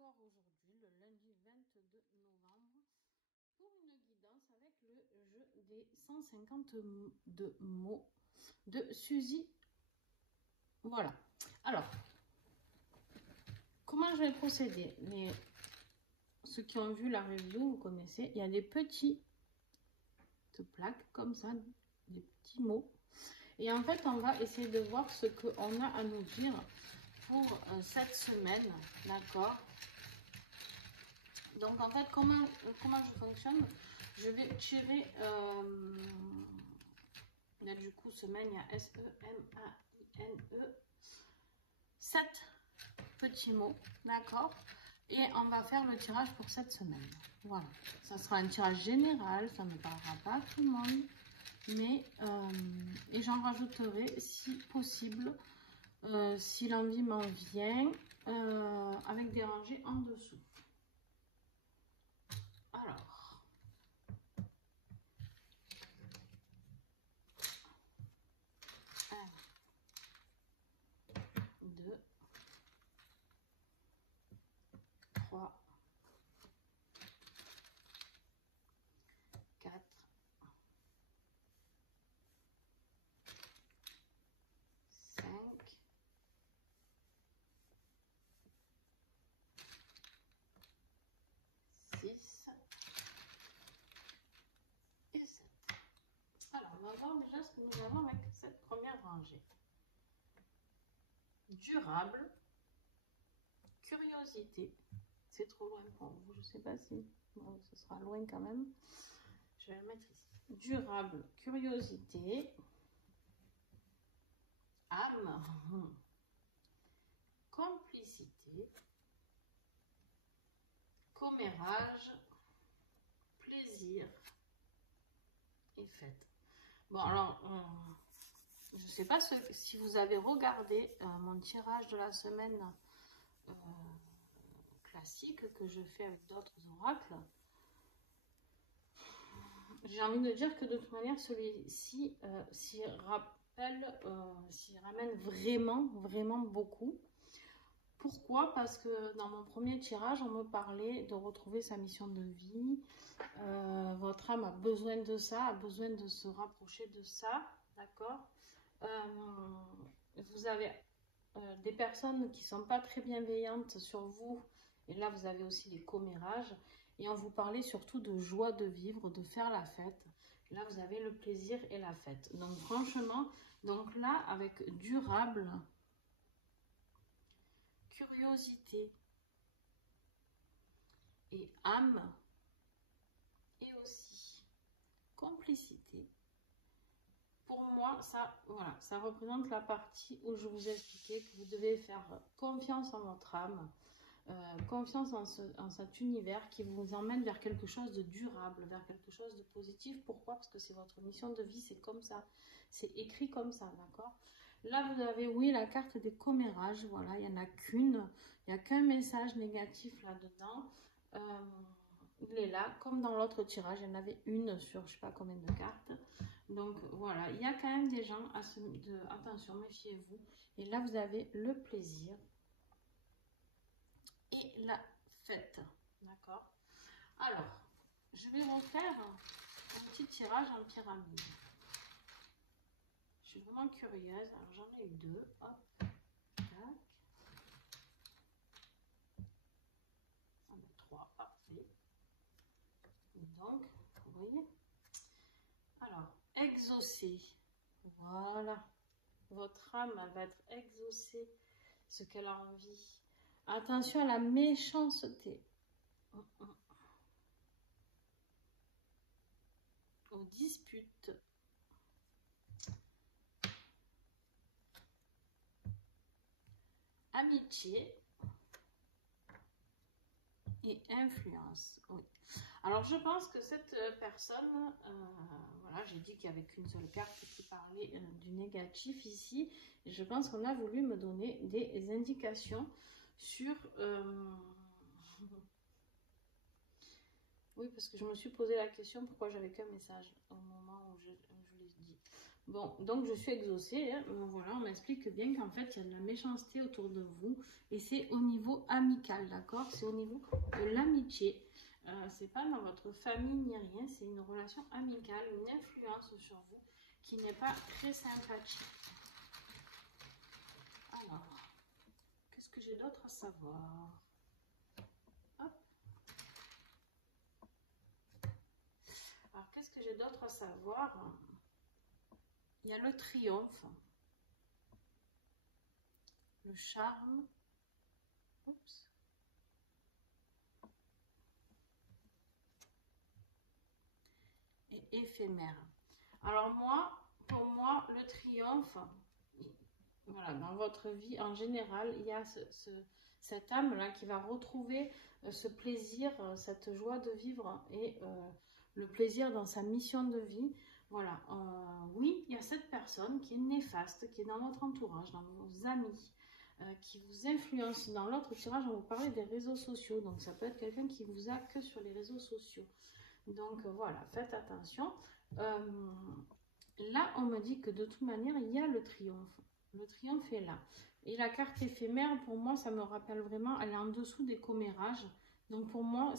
encore aujourd'hui, le lundi 22 novembre, pour une guidance avec le jeu des 152 mots de Suzy. Voilà. Alors, comment je vais procéder? Ceux qui ont vu la review, vous connaissez, il y a des petites plaques comme ça, des petits mots. Et en fait, on va essayer de voir ce qu'on a à nous dire pour cette semaine, d'accord? Donc en fait, comment je fonctionne? Je vais tirer, là du coup, semaine, il y a S-E-M-A-I-N-E, 7 petits mots, d'accord? Et on va faire le tirage pour cette semaine. Voilà, ça sera un tirage général, ça ne parlera pas à tout le monde, mais et j'en rajouterai si possible, si l'envie m'en vient, avec des rangées en dessous. Alors, 1, 2, 3, 4, 5, 6 et 7. Alors, on va voir déjà ce que nous avons avec cette première rangée. Durable, curiosité. C'est trop loin pour vous, je ne sais pas si... Bon, ce sera loin quand même. Je vais le mettre ici. Durable, curiosité, âme, complicité, commérage, plaisir et fête. Bon, alors, je ne sais pas si vous avez regardé mon tirage de la semaine classique que je fais avec d'autres oracles. J'ai envie de dire que de toute manière, celui-ci s'y ramène vraiment beaucoup. Pourquoi? Parce que dans mon premier tirage, on me parlait de retrouver sa mission de vie. Votre âme a besoin de ça, a besoin de se rapprocher de ça, d'accord? Vous avez des personnes qui ne sont pas très bienveillantes sur vous. Et là, vous avez aussi les commérages. Et on vous parlait surtout de joie de vivre, de faire la fête. Là, vous avez le plaisir et la fête. Donc, franchement, donc là, avec durable, curiosité et âme, et aussi complicité, pour moi, ça, voilà, ça représente la partie où je vous expliquais que vous devez faire confiance en votre âme, confiance en cet univers qui vous emmène vers quelque chose de durable, vers quelque chose de positif. Pourquoi? Parce que c'est votre mission de vie, c'est comme ça, c'est écrit comme ça, d'accord? Là, vous avez, oui, la carte des commérages, voilà, il n'y en a qu'une, il n'y a qu'un message négatif là-dedans. Il est là, comme dans l'autre tirage, il y en avait une sur je ne sais pas combien de cartes. Donc voilà, il y a quand même des gens, attention, méfiez-vous. Et là, vous avez le plaisir et la fête, d'accord? Alors, je vais vous faire un petit tirage en pyramide. Je suis vraiment curieuse. Alors, j'en ai eu deux. Hop, tac. On a trois, parfait. Donc, vous voyez? Alors, exaucer. Voilà. Votre âme va être exaucée, ce qu'elle a envie. Attention à la méchanceté. Aux disputes. Amitié. Et influence, oui. Alors, je pense que cette personne, voilà, j'ai dit qu'il n'y avait qu'une seule carte qui parlait du négatif ici. Et je pense qu'on a voulu me donner des indications sur... Oui, parce que je me suis posé la question pourquoi j'avais qu'un message au moment où je l'ai dit. Bon, donc je suis exaucée, hein. Voilà, on m'explique bien qu'en fait, il y a de la méchanceté autour de vous. Et c'est au niveau amical, d'accord? C'est au niveau de l'amitié. C'est pas dans votre famille ni rien, c'est une relation amicale, une influence sur vous qui n'est pas très sympathique. Alors, qu'est-ce que j'ai d'autre à savoir? Hop. Alors, qu'est-ce que j'ai d'autre à savoir? Il y a le triomphe, le charme, oups, et éphémère. Alors moi, pour moi, le triomphe, voilà, dans votre vie en général, il y a cette âme-là qui va retrouver ce plaisir, cette joie de vivre et le plaisir dans sa mission de vie. Voilà, oui, il y a cette personne qui est néfaste, qui est dans votre entourage, dans vos amis, qui vous influence. Dans l'autre tirage, on vous parlait des réseaux sociaux, donc ça peut être quelqu'un qui vous a que sur les réseaux sociaux. Donc voilà, faites attention. Là, on me dit que de toute manière, il y a le triomphe. Le triomphe est là. Et la carte éphémère, pour moi, ça me rappelle vraiment, elle est en dessous des commérages. Donc pour moi,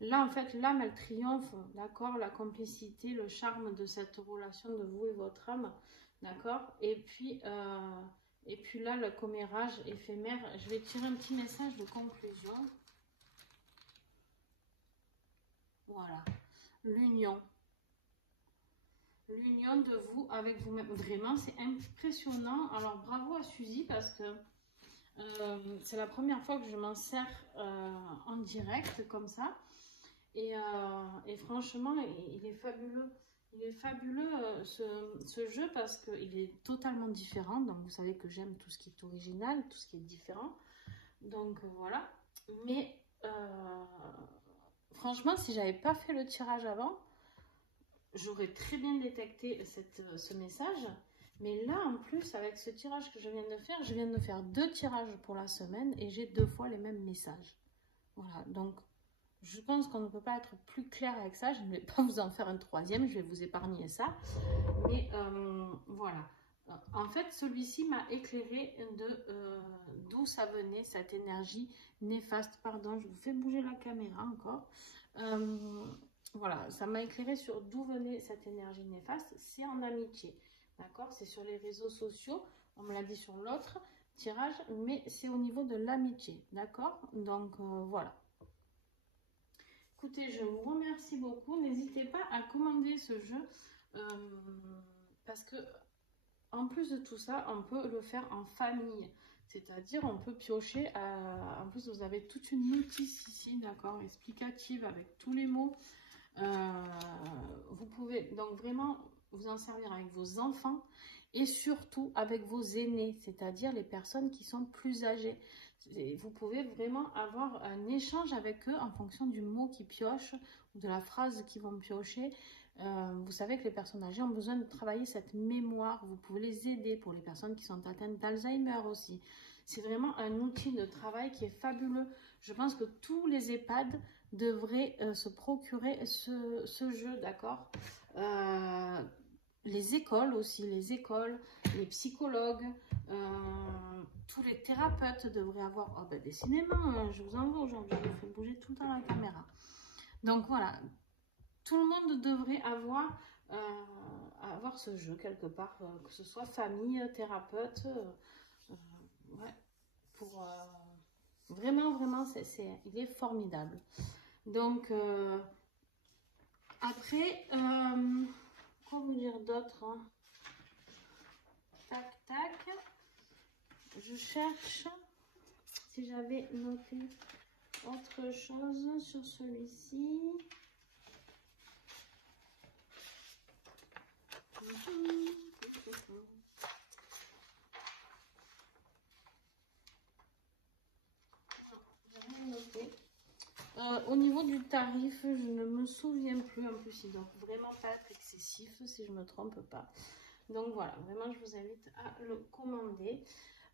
là, en fait, l'âme, elle triomphe, d'accord? La complicité, le charme de cette relation de vous et votre âme, d'accord? Et puis là, le commérage éphémère, je vais tirer un petit message de conclusion. Voilà, l'union. L'union de vous avec vous-même. Vraiment, c'est impressionnant. Alors, bravo à Suzy parce que c'est la première fois que je m'en sers en direct comme ça. Et franchement, il est fabuleux. Il est fabuleux ce jeu parce qu'il est totalement différent. Donc, vous savez que j'aime tout ce qui est original, tout ce qui est différent. Donc, voilà. Mais franchement, si j'avais pas fait le tirage avant, j'aurais très bien détecté ce message. Mais là, en plus, avec ce tirage que je viens de faire 2 tirages pour la semaine et j'ai 2 fois les mêmes messages. Voilà, donc je pense qu'on ne peut pas être plus clair avec ça. Je ne vais pas vous en faire un 3e, je vais vous épargner ça. Mais voilà. En fait, celui-ci m'a éclairé d'où ça venait, cette énergie néfaste. Pardon, je vous fais bouger la caméra encore. Voilà, ça m'a éclairé sur d'où venait cette énergie néfaste. C'est en amitié, d'accord? C'est sur les réseaux sociaux. On me l'a dit sur l'autre tirage, mais c'est au niveau de l'amitié, d'accord? Donc, voilà. Écoutez, je vous remercie beaucoup. N'hésitez pas à commander ce jeu parce que, en plus de tout ça, on peut le faire en famille. C'est-à-dire, on peut piocher. En plus, vous avez toute une notice ici, d'accord, explicative avec tous les mots. Vous pouvez donc vraiment vous en servir avec vos enfants et surtout avec vos aînés, c'est-à-dire les personnes qui sont plus âgées. Vous pouvez vraiment avoir un échange avec eux en fonction du mot qu'ils piochent ou de la phrase qu'ils vont piocher. Vous savez que les personnes âgées ont besoin de travailler cette mémoire. Vous pouvez les aider pour les personnes qui sont atteintes d'Alzheimer aussi. C'est vraiment un outil de travail qui est fabuleux. Je pense que tous les EHPAD devraient se procurer ce jeu, d'accord? Les écoles aussi, les psychologues, tous les thérapeutes devraient avoir. Oh ben décidément, je vous en veux aujourd'hui, je fais bouger tout le temps la caméra. Donc voilà, tout le monde devrait avoir ce jeu quelque part, que ce soit famille, thérapeute, ouais, pour vraiment, il est formidable. Donc après, quoi vous dire d'autre, hein? Tac, tac. Je cherche si j'avais noté autre chose sur celui-ci. Au niveau du tarif, je ne me souviens plus. En plus, il ne doit vraiment pas être excessif, si je ne me trompe pas. Donc voilà, vraiment, je vous invite à le commander.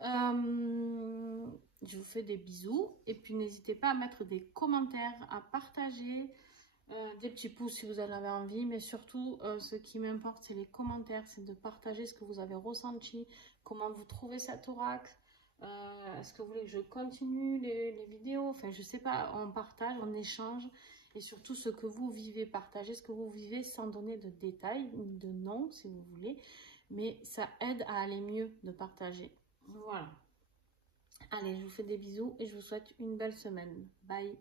Je vous fais des bisous. Et puis, n'hésitez pas à mettre des commentaires, à partager. Des petits pouces si vous en avez envie, mais surtout ce qui m'importe c'est les commentaires, c'est de partager ce que vous avez ressenti, comment vous trouvez cet oracle, est-ce que vous voulez que je continue les vidéos, enfin je sais pas, on partage, on échange, et surtout ce que vous vivez, partagez ce que vous vivez sans donner de détails, ni de noms si vous voulez, mais ça aide à aller mieux de partager. Voilà. Allez, je vous fais des bisous et je vous souhaite une belle semaine. Bye.